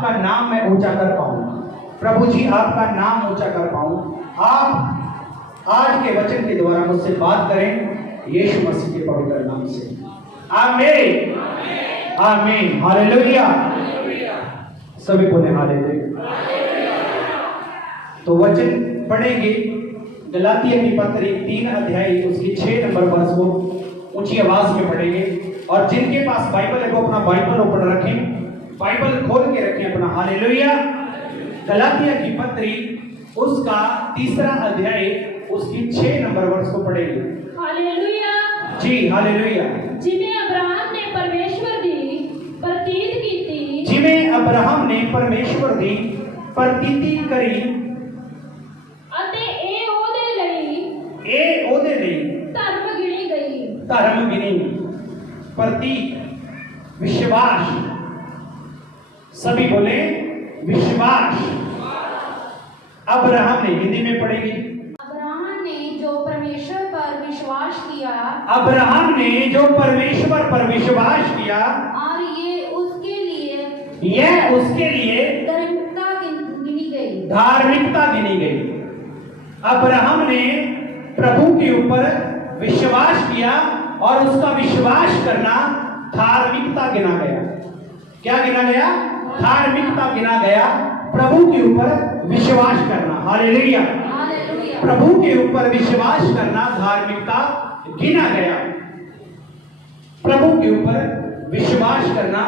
आपका नाम मैं ऊंचा कर पाऊं, प्रभु जी आपका नाम ऊंचा कर पाऊं। आप आज के वचन के द्वारा मुझसे बात करें यीशु मसीह के पवित्र नाम से। आमीन आमीन हालेलुया। सभी बोले हालेलुया। तो वचन पढ़ेंगे गलातिया की पत्री 3 अध्याय उसकी 6 नंबर वर्ष को ऊंची आवाज में पढ़ेंगे। और जिनके पास बाइबल है वो अपना बाइबल ओपन रखें, बाइबल खोल के रखें अपना। हालेलुया। गलातिया की पत्री उसका 3 अध्याय उसकी 6 नंबर वर्ष को पढ़ेंगे। हालेलुया जी हालेलुया। जिन्हें अब्राहम ने परमेश्वर दी प्रतीत कीती, जिन्हें अब्राहम ने परमेश्वर दी प्रतीति करी ਅਤੇ ਇਹ ਉਹਦੇ ਲਈ ए ओदे ਲਈ ਧਰਮ ਗਿਣੀ ਗਈ। धर्म गिनी प्रतीक विश्वास। सभी बोले विश्वास। अब्राहम ने हिंदी में पढ़ेंगे। अब्राहम ने जो परमेश्वर पर विश्वास किया अब्राहम ने जो परमेश्वर पर विश्वास किया और यह उसके लिए धार्मिकता गिनी गई। धार्मिकता गिनी गई। अब्राहम ने प्रभु के ऊपर विश्वास किया और उसका विश्वास करना धार्मिकता गिना गया। क्या गिना गया? धार्मिकता गिना गया। प्रभु के ऊपर विश्वास करना। हालेलुया। प्रभु के ऊपर विश्वास करना धार्मिकता गिना गया। प्रभु के ऊपर विश्वास करना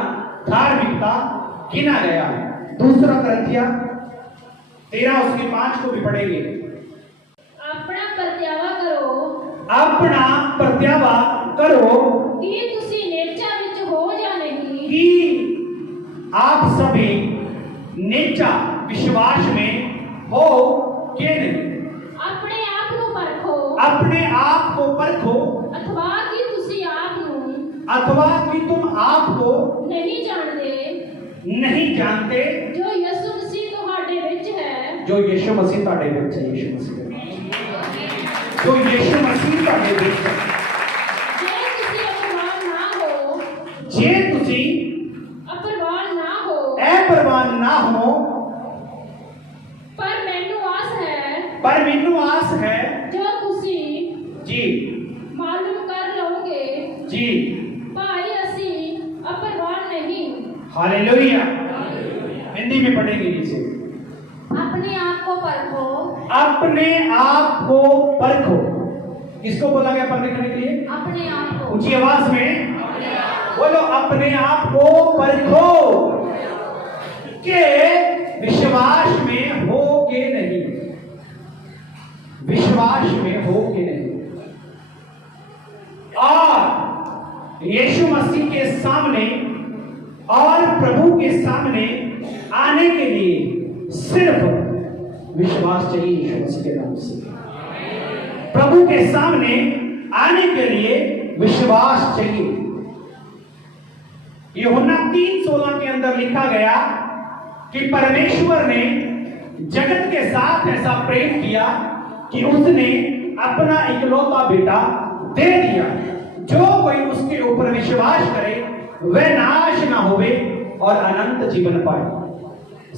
धार्मिकता गिना गया। दूसरा करंथिया 13 उसके 5 को भी पढ़ेंगे। अपना प्रत्यावा करो, अपना प्रत्यावा करो कि तुसी नेचा विच हो या नहीं, कि आप सभी नेचा विश्वास में हो के नहीं। अपने आप को परखो, अपने आप को परखो अथवा कि तुसी आप नूं अथवा कि तुम आपको नहीं जानते जो यीशु मसीह तुहाडे विच है। जो यीशु मसीह ताड़े विच है। यीशु मसीह जो यीशु मसीह ताड़े विच है। जे तुसी अपरवान ना हो, जे तुसी अपरवान ना हो, अपरवान ना हो, पर मैनू आस है जो तुसी जी मालूम कर लोगे जी भाई असी अपरवान नहीं। हालेलुया। हिंदी में पढ़ेंगे इसे। अपने आप को परखो, अपने आप को परखो। किसको बोला गया परखने के लिए? अपने आप को ऊंची आवाज में बोलो, अपने आप को परखो के विश्वास में हो के नहीं। विश्वास में हो के नहीं। और यीशु मसीह के सामने और प्रभु के सामने आने के लिए सिर्फ विश्वास चाहिए। यीशु मसीह के नाम से प्रभु के सामने आने के लिए विश्वास चाहिए। यूहन्ना 3:16 के अंदर लिखा गया कि परमेश्वर ने जगत के साथ ऐसा प्रेम किया कि उसने अपना इकलौता बेटा दे दिया, जो कोई उसके ऊपर विश्वास करे वह नाश ना होवे और अनंत जीवन पाए,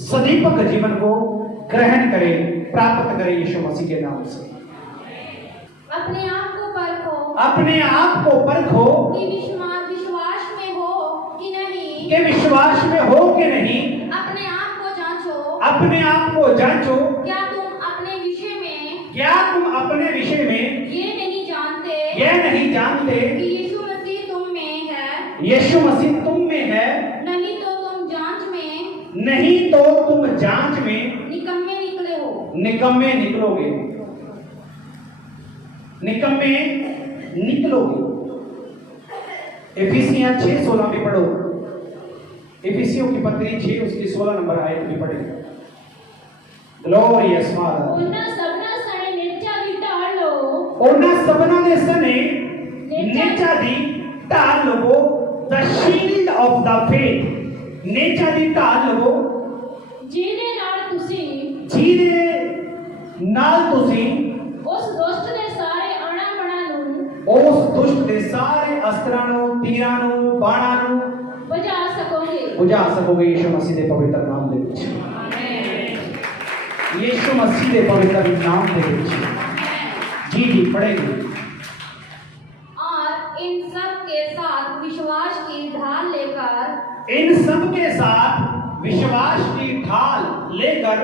सदीपक जीवन को ग्रहण करे, प्राप्त करे यीशु मसीह के नाम से। अपने आप को परखो, अपने आप को परखो कि विश्वास में हो कि नहीं, कि विश्वास में हो कि नहीं। अपने आप को जांचो, अपने आप को जांचो। क्या तुम अपने विषय में ये नहीं जानते कि यीशु मसीह तुम में है, यीशु मसीह तुम में है, नहीं तो तुम जांच में निकम्मे निकले हो। निकम्मे निकलोगे। इफिसियां 6:16 में पढ़ो। इफिसियों की पत्री 6 उसकी 16 नंबर आयत में पढ़ेंगे। Glorious father. ਉਹਨਾਂ ਸਭਨਾਂ ਸਣੇ ਨੇਚਾ ਦੀ ਢਾਲ ਲਓ, ਉਹਨਾਂ ਸਭਨਾਂ ਦੇ ਸਣੇ ਨੇਚਾ ਦੀ ਢਾਲ ਲਵੋ। The shield of the faith. ਨੇਚਾ ਦੀ ਢਾਲ ਲਵੋ ਜਿਹਦੇ ਨਾਲ ਤੁਸੀਂ ਉਸ ਦੁਸ਼ਟ ਦੇ ਸਾਰੇ ਆਣਾ ਬਣਾ ਨੂੰ, ਉਸ ਦੁਸ਼ਟ ਦੇ ਸਾਰੇ ਅਸਤਰਾਂ ਨੂੰ, ਤੀਰਾਂ ਨੂੰ, ਬਾਣਾਂ ਨੂੰ ਬੁਝਾ ਸਕੋਗੇ। बुझा सकोगे यीशु मसीह के पवित्र नाम दे विच। यीशु मसीह के पवित्र नाम दे विच। जी जी पढ़ेगी। और इन सब के साथ विश्वास की ढाल लेकर, इन सब के साथ विश्वास की ढाल लेकर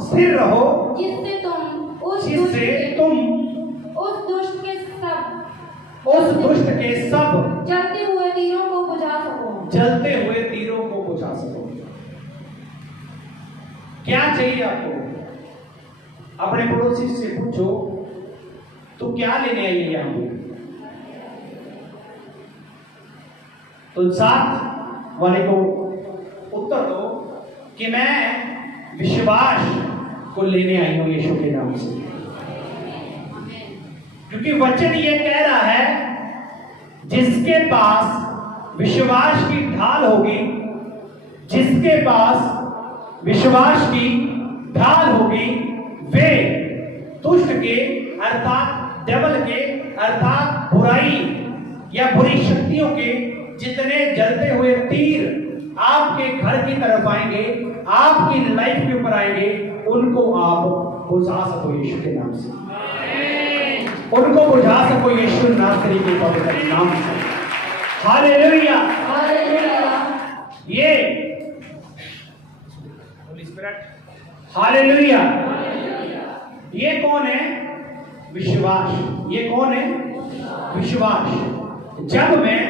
स्थिर रहो, जिससे तुम उस दुष्ट के सब जलते हुए तीरों को बुझा सको। क्या चाहिए आपको? अपने पड़ोसी से पूछो, तू क्या लेने आई है यहां पे? तो साथ वाले को उत्तर दो कि मैं विश्वास को लेने आई हूं यीशु के नाम से। क्योंकि वचन ये कह रहा है, जिसके पास विश्वास की ढाल होगी, जिसके पास विश्वास की ढाल होगी, वे दुष्ट के अर्थात डेविल के अर्थात बुराई या बुरी शक्तियों के जितने जलते हुए तीर आपके घर की तरफ आएंगे, आपकी लाइफ के ऊपर आएंगे, उनको आप बुझा सको यीशु के नाम से। उनको बुझा सको यीशु नासरी के पवित्र नाम से। हालेलुया। ये हालेलुया। ये कौन है? विश्वास। ये कौन है? विश्वास। जब मैं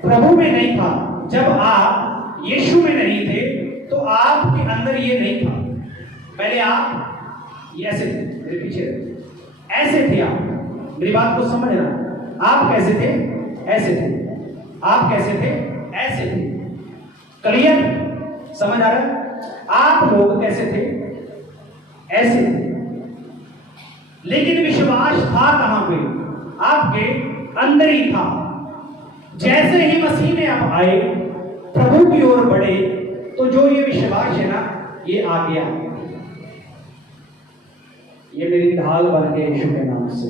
प्रभु में नहीं था, जब आप यीशु में नहीं थे, तो आपके अंदर ये नहीं था। पहले आप ये ऐसे थे, मेरे पीछे ऐसे थे आप। मेरी बात को समझना। आप कैसे थे? ऐसे थे। आप कैसे थे? ऐसे थे। क्लियर? समझ आ रहा है? आप लोग कैसे थे? ऐसे थे। लेकिन विश्वास था कहां पे? आपके अंदर ही था। जैसे ही मसीह में आप आए, प्रभु की ओर बढ़े, तो जो ये विश्वास है ना, ये आ गया। ये मेरी ढाल बन गई यीशु के नाम से।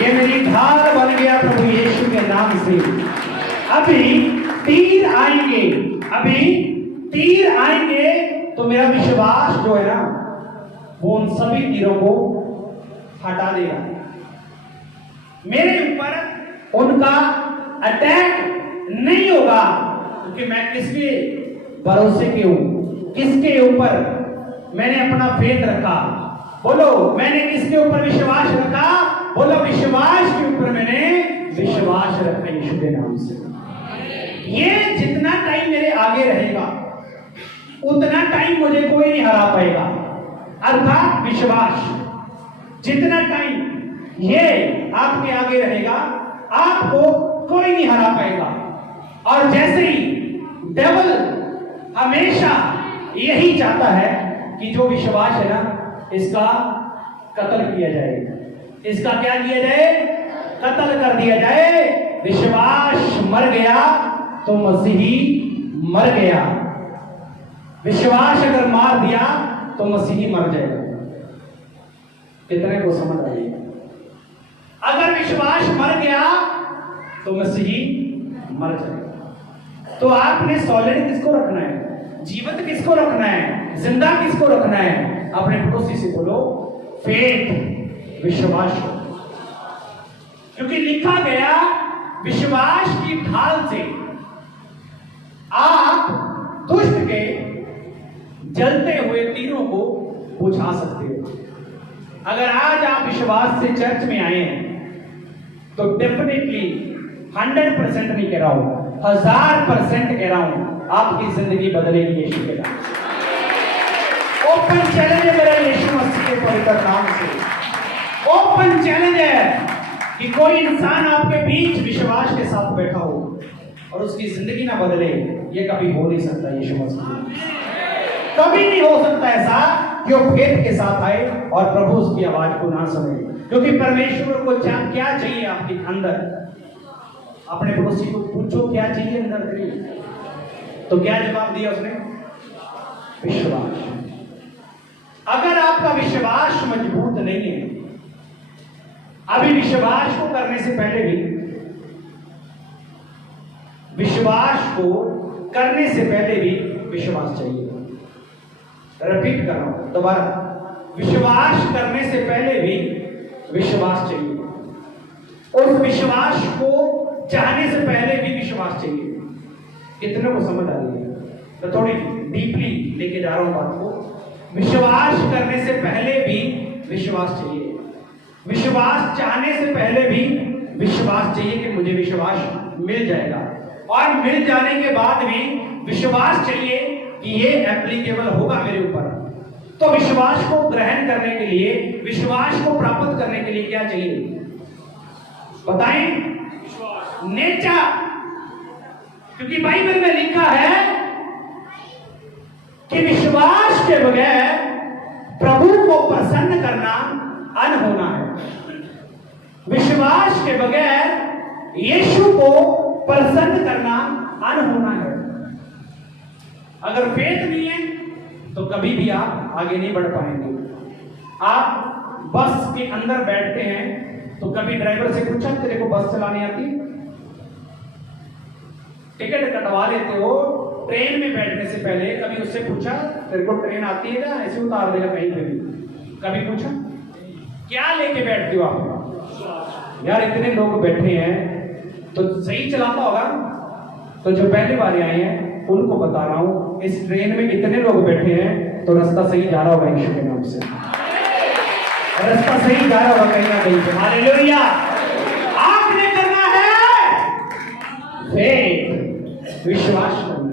ये मेरी ढाल बन गया प्रभु यीशु के नाम से। अभी तीर आएंगे, अभी तीर आएंगे, तो मेरा विश्वास जो है ना, वो उन सभी तीरों को हटा देगा। मेरे ऊपर उनका अटैक नहीं होगा, क्योंकि मैं किसके भरोसे के हूं? किसके ऊपर मैंने अपना फेथ रखा? बोलो, मैंने किसके ऊपर विश्वास रखा? बोलो, विश्वास के ऊपर मैंने विश्वास रखा यीशु के नाम से। ये जितना टाइम मेरे आगे रहेगा, उतना टाइम मुझे कोई नहीं हरा पाएगा। अर्थात विश्वास जितना टाइम ये आपके आगे रहेगा, आपको कोई नहीं हरा पाएगा। और जैसे ही डेविल हमेशा यही चाहता है कि जो विश्वास है ना, इसका कत्ल किया जाए। इसका क्या किया जाए? कत्ल कर दिया जाए। विश्वास मर गया तो मसीही मर गया। विश्वास अगर मार दिया तो मसीही मर जाएगा। कितने को समझ आ रही है? अगर विश्वास मर गया तो मसीही मर जाएगा। तो आपने सॉलिड किसको रखना है? जीवित किसको रखना है? जिंदा किसको रखना है? अपने पड़ोसी से बोलो, फेथ, विश्वास। क्योंकि लिखा गया, विश्वास की ढाल से आप दुष्ट के जलते हुए तीरों को बुझा सकते हो। अगर आज आप विश्वास से चर्च में आए हैं, तो डेफिनेटली 100% नहीं कह रहा हूं, 1000% कह रहा हूं, आपकी जिंदगी बदलेगी यीशु के नाम से। ओपन चैलेंज है मेरा यीशु मसीह के पवित्र नाम से। ओपन चैलेंज है कि कोई इंसान आपके बीच विश्वास के साथ बैठा हो और उसकी जिंदगी ना बदले। ये कभी हो नहीं सकता यीशु मसीह। कभी नहीं हो सकता ऐसा कि वो फेथ के साथ आए और प्रभु उसकी आवाज को ना सुने। क्योंकि परमेश्वर को क्या चाहिए आपके अंदर? अपने पड़ोसी को पूछो, क्या चाहिए अंदर तेरे? तो क्या जवाब दिया उसने? विश्वास। अगर आपका विश्वास मजबूत नहीं है, अभी विश्वास को करने से पहले भी विश्वास को करने से पहले भी विश्वास चाहिए। रिपीट कर रहा हूं दोबारा, विश्वास करने से पहले भी विश्वास चाहिए, उस विश्वास को चाहने से पहले भी विश्वास चाहिए। कितने को समझ आ रही है? तो थोड़ी डीपली लेके जा रहा हूं बात को। विश्वास करने से पहले भी विश्वास चाहिए, विश्वास चाहने से पहले भी विश्वास चाहिए कि मुझे विश्वास मिल जाएगा, और मिल जाने के बाद भी विश्वास चाहिए कि ये एप्लीकेबल होगा मेरे ऊपर। तो विश्वास को ग्रहण करने के लिए, विश्वास को प्राप्त करने के लिए क्या चाहिए बताएं? नेचर। क्योंकि बाइबल में लिखा है कि विश्वास के बगैर प्रभु को प्रसन्न करना अनहोना है। विश्वास के बगैर यीशु को प्रसन्न करना अनहोना है। अगर फेथ नहीं है तो कभी भी आप आगे नहीं बढ़ पाएंगे। आप बस के अंदर बैठते हैं तो कभी ड्राइवर से पूछा तेरे को बस चलानी आती? टिकट कटवा लेते हो ट्रेन में बैठने से पहले, कभी उससे पूछा तेरे को ट्रेन आती है ना? ऐसे उतार देगा कहीं पे भी। कभी पूछा? क्या लेके बैठते हो आप? यार इतने लोग बैठे हैं तो सही चलाता होगा। तो जो पहली बार आए हैं उनको बता रहा हूं, इस ट्रेन में इतने लोग बैठे हैं तो रास्ता सही जा रहा होगा यीशु के नाम से। रास्ता सही जा रहा होगा कहीं ना कहीं पे। हालेलुया। आपने करना है फेथ, विश्वास करना है।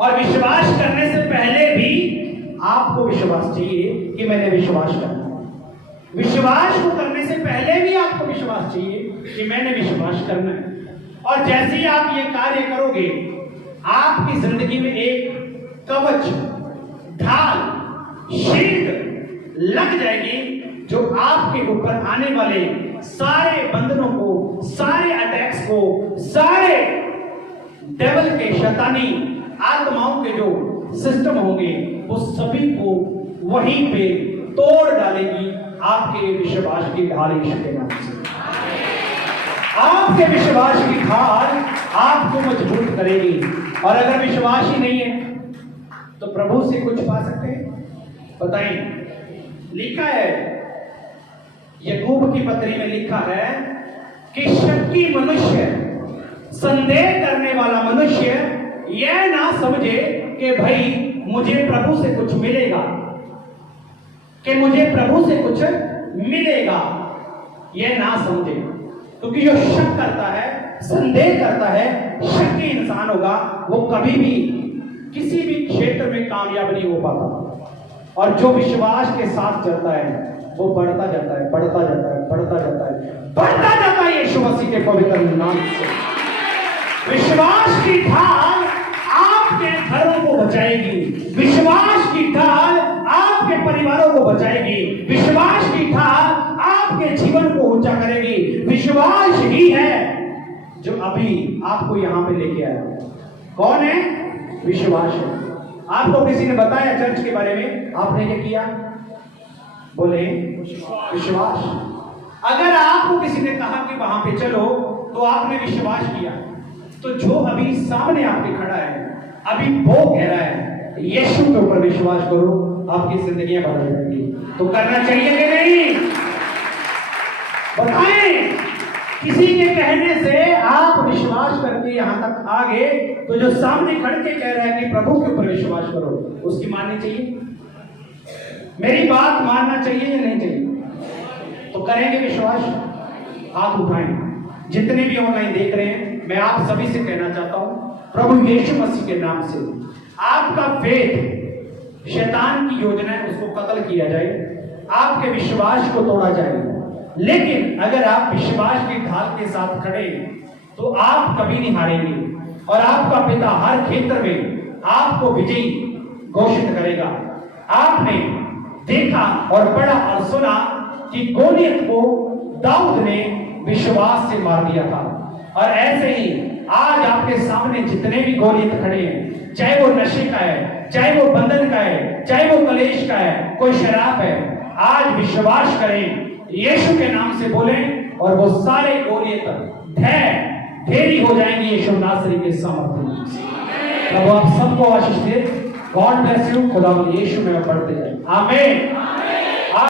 और विश्वास करने से पहले भी आपको विश्वास चाहिए कि मैंने विश्वास करना है। विश्वास को करने से पहले भी आपको विश्वास चाहिए कि मैंने विश्वास करना है। और जैसे ही आप ये कार्य करोगे, आपकी जिंदगी में एक कवच, ढाल, शील्ड लग जाएगी जो आपके ऊपर आने वाले सारे बंधनों को, सारे अटैक्स को, सारे डेविल के, शैतानी आत्माओं के जो सिस्टम होंगे वो सभी को वहीं पे तोड़ डालेगी आपके विश्वास की ढाल यीशु के नाम से। आपके विश्वास की ढाल आपको मजबूत करेगी। और अगर विश्वास ही नहीं है तो प्रभु से कुछ पा सकते हैं? बताइए। लिखा है याकूब की पत्री में लिखा है कि शक्की मनुष्य, संदेह करने वाला मनुष्य यह ना समझे कि भाई मुझे प्रभु से कुछ मिलेगा, कि मुझे प्रभु से कुछ मिलेगा, यह ना समझे। क्योंकि जो शक करता है, संदेह करता है, शक्की इंसान होगा, वो कभी भी किसी भी क्षेत्र में कामयाब नहीं हो पाता। और जो विश्वास के साथ चलता है वो बढ़ता जाता है, बढ़ता जाता है, बढ़ता जाता है, बढ़ता जाता है यीशु मसीह के पवित्र नाम से। विश्वास की ढाल आपके घरों को बचाएगी, विश्वास की ढाल आपके परिवारों को बचाएगी, विश्वास की ढाल आपके जीवन को ऊंचा करेगी। विश्वास ही है जो अभी आपको यहां पे लेके आया। कौन है? विश्वास है। आपको किसी ने बताया चर्च के बारे में, आपने क्या किया? बोले विश्वास। अगर आपको किसी ने कहा कि वहां पे चलो तो आपने विश्वास किया, तो जो अभी सामने आपके खड़ा है, अभी वो कह रहा है यीशु के ऊपर विश्वास करो, आपकी जिंदगियां बदल जाएंगी। तो करना चाहिए कि नहीं? बताएं। किसी के कहने से आप विश्वास करके यहां तक आ गए, तो जो सामने खड़ के कह रहा है कि प्रभु के ऊपर विश्वास करो, उसकी माननी चाहिए? मेरी बात मानना चाहिए या नहीं चाहिए? तो करेंगे विश्वास? हाथ उठाएं। जितने भी ऑनलाइन देख रहे हैं, मैं आप सभी से कहना चाहता हूं, प्रभु यीशु मसीह के नाम से आपका फेथ, शैतान की योजना है उसको कत्ल किया जाए, आपके विश्वास को तोड़ा जाए। लेकिन अगर आप विश्वास की ढाल के साथ खड़े तो आप कभी नहीं हारेंगे, और आपका पिता हर क्षेत्र में आपको विजयी घोषित करेगा। आपने देखा और पढ़ा और सुना कि गोलियत को दाऊद ने विश्वास से मार दिया था, और ऐसे ही आज आपके सामने जितने भी गोलियत खड़े हैं, चाहे वो नशे का है, चाहे वो बंधन का है, चाहे वो कलेश का है, कोई शराब है, आज विश्वास करें, यीशु के नाम से बोलें, और वो सारे गोलियत ढह ढेरी हो जाएंगे यीशु नासरी के सामर्थ्य में। प्रभु आप सबको आशीष दे। God bless you. खुदा यीशु में बढ़ते जाए। आमीन।